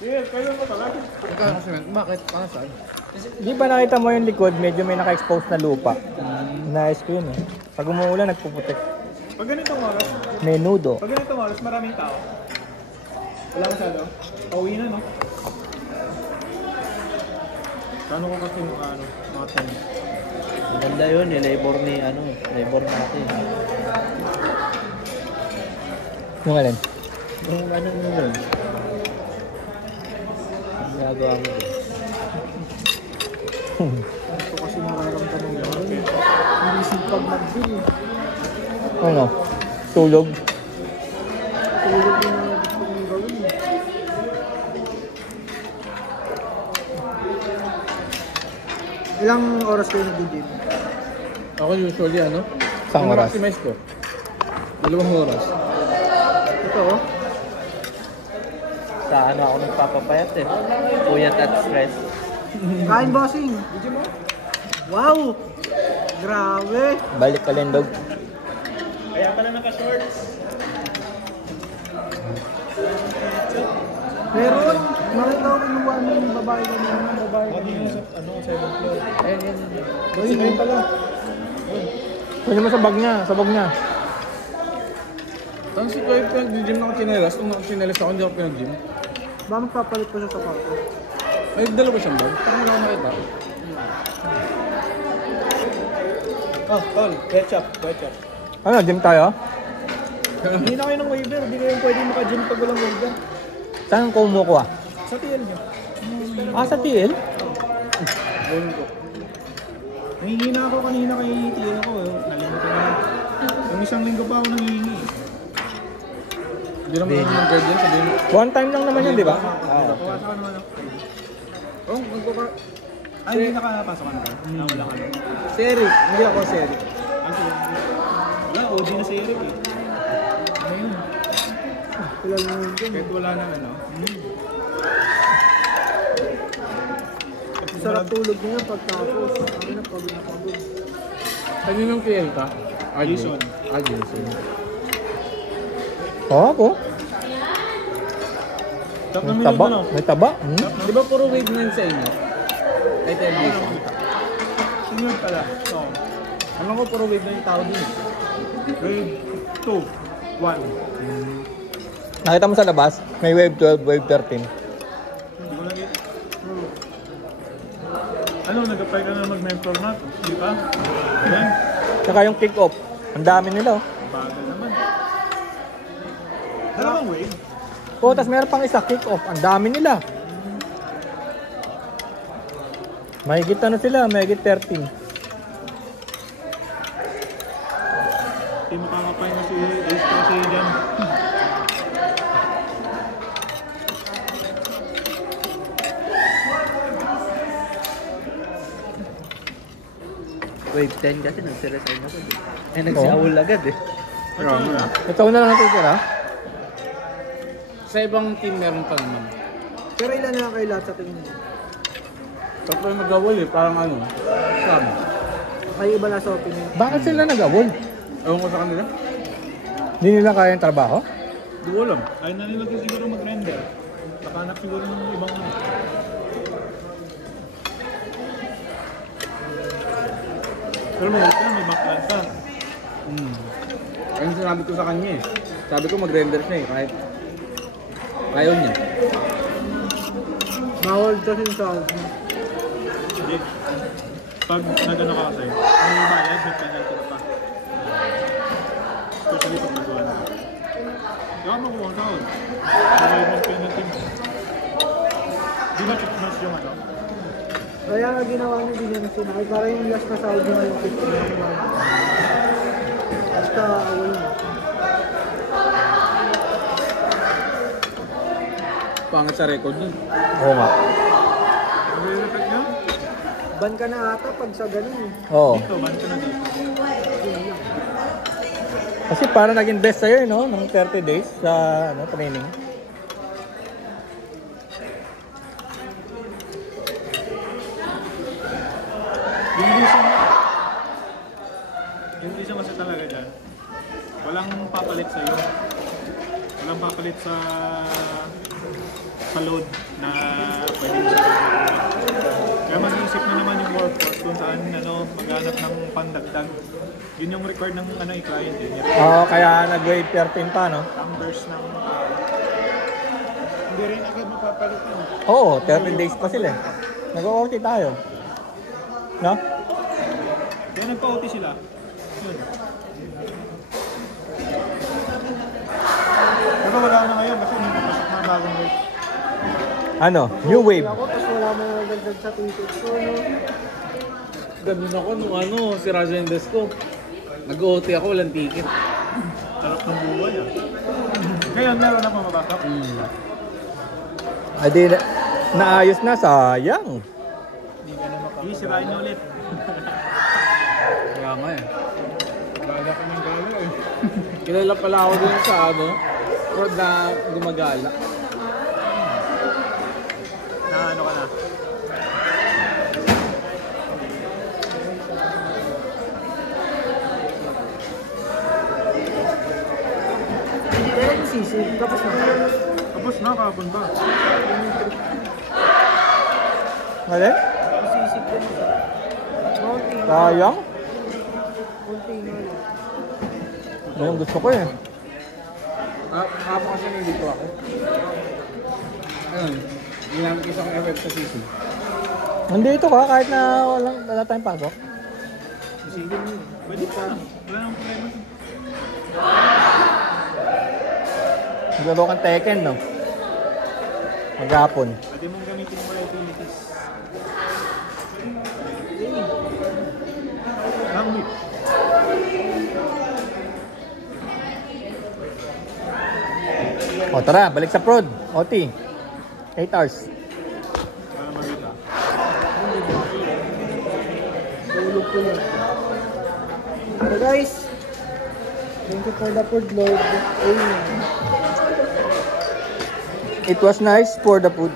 Yes, kailan mo talaga? Bakit? Para saan? Di ba nakita mo yung likod, medyo may naka-expose na lupa. Nice ko yun eh. Pag umuulan, nagpuputik. Pag ganitong oras, Menudo. pag ganitong oras, maraming tao. Wala masyado. Pauwi na, no? Kano ko kasi yung mga time? Maganda yun, labor natin. Yung alin? Yung ano yun? Ang ginagawa mo doon. Ito kasi nararamdaman yung market. Hindi sipag mag-bill. Ano? Tulog? Tulog yung mga gusto kong gawin. Ilang oras kayo nag-gym? Ako usually Isang oras. maximize ko. 2 oras. Ito oh. Sa ako nagpapapayat eh. Puyat at stress. Kain bossing. Wow! Grabe! Balik kalendog. Kaya pala naka-shorts. Meron! Nakita ko kinuha mo yung babae kanina. Babae kanina sa 7th floor. Ayun. Ayun, ayun pala. Pwede mo sa bag niya, sa bag niya. Ang si Kuya pinag-gym ako chinelas. Nung chinelas ako, hindi ako pinag-gym. Ba magpapalit pa siya sa kwarto? Ay, dalawa siyang bag. Parang wala ko nakita. Oh, tol. Ketchup. Ketchup. Ano, gym tayo? Hindi na kayo ng waiver. Hindi kayo pwede maka-gym pag walang waiver. Saan ko kumukuha? Sa TL niya. Ah, sa TL? Gawin ko. Nangihina ako kanina kay TL ko. Nalimutan na. Yung isang linggo pa ako nangihingi. Hindi naman yung guard yan. Sabihin mo. One time lang naman yun, di ba? Pawasa ka naman ako. Oh, magbuka. Ay, hindi nakapasok ka na ba? Wala ka na. Si Eric. Hindi ako si Eric. Ang sige. Wala, OG na si Eric eh. Ano yun? Kilala mo yun dyan. Kahit wala na Sarap tulog niya pagtapos. Ano na, pagod na pagod. Kanino yung kay Eric ka? Jason. Jason. Oo, ako. Tap May taba. May taba. Di ba puro wave na yun sa inyo? Ay, tayo Jason. Sunod pala. Oo. Alam ko puro wave na yung tao din. Wave 2, 1. Nakita mo sa labas, may wave 12, wave 13. Hindi ko lagi. Ano, nag-apply ka na mag-mentor na? Di ba? Ayan. Tsaka yung kick-off. Ang dami nila, oh. Bagal naman. Dalawang wave. Oh, tas meron pang isa, kick-off. Ang dami nila. Mahigit ano sila, mahigit 13. Hindi makakapay na si Ace kasi dyan. Wave 10 kasi nagsiresign ako. Ay, nagsiawol agad eh. Ikaw na lang natitira. Sa ibang team meron pa naman. Pero ilan na lang kayo lahat sa tingin niyo? Tapos nag-awol eh, parang Sam. Kayo iba na sa opinion? Bakit sila nag-awol? Ewan ko sa kanila. Hindi nila kaya yung trabaho? Hindi ko alam. Ayaw na nila siguro mag-render. Nakahanap siguro ng ibang ano. Pero mahirap na, may backlog ka. Ayun sinabi ko sa kanya eh. Sabi ko mag-render siya eh, kahit ayaw niya. Bawal kasi yung sahod mo. Hindi. Pag nagano ka kasi, may bayad, may penalty ka pa. Especially pag nagawa na. Kaya makuha ang sahod. May may penalty mo. Di ba mas yung ano? Kaya nga ginawa niyo din yan sinakay. Para yung last na sahod niyo yung 50 na naman. Basta awal mo. Pangat sa record nun. Oo nga. Ano yung record niya? Ban ka na ata pag sa ganun eh. Oo. Dito, ban ka na dito. Kasi parang naging best sa'yo, no? Ng 30 days sa training. Yung reason kasi talaga dyan, walang papalit sa'yo. Walang papalit sa sa load na pwede mo. Kaya mag-iisip na naman yung workforce kung saan maghanap ng pandagdag. Yun yung record ng client eh. Oo, kaya nag-wave 13 pa, no? Numbers ng hindi rin agad mapapalit yun. Oo, 13 days pa sila eh. Nag-OT tayo. No? Kaya nagpa-OT sila. Yun. Pero wala na ngayon kasi hindi papasok na bagong rate. Ano? New wave. Ako, tapos wala mo nagdagdag sa ticket ko, no? Ganun ako nung si Raja Indes ko. Nag-OT ako, walang ticket. Sarap ng buhay ah. Ngayon meron na pumapasok. Ay di, naayos na, sayang. Hindi, sirain niyo ulit. Kaya nga eh. Baga ka ng gala eh. Kilala pala ako dun sa road na gumagala. Na ano ka na? Kaya yung sisig, tapos na. Tapos na, kahapon ba? Mali? Yung sisig ko na. Mountain. Sayang. Mountain na. Ano yung gusto ko eh. Kahapon kasi nandito ako. Ayun, ginamit isang effect sa CC. Nandito ka kahit na wala tayong pasok. Sige, pwede pa. Wala nang problema. Maglaro kang Tekken, no? Maghapon. Pwede mong gamitin mo utilities. Langit. O tara, balik sa prod. OT. 8 hours. Para magita. Tulog ko lang. So guys, thank you for the food, Lord. Amen. It was nice for the food.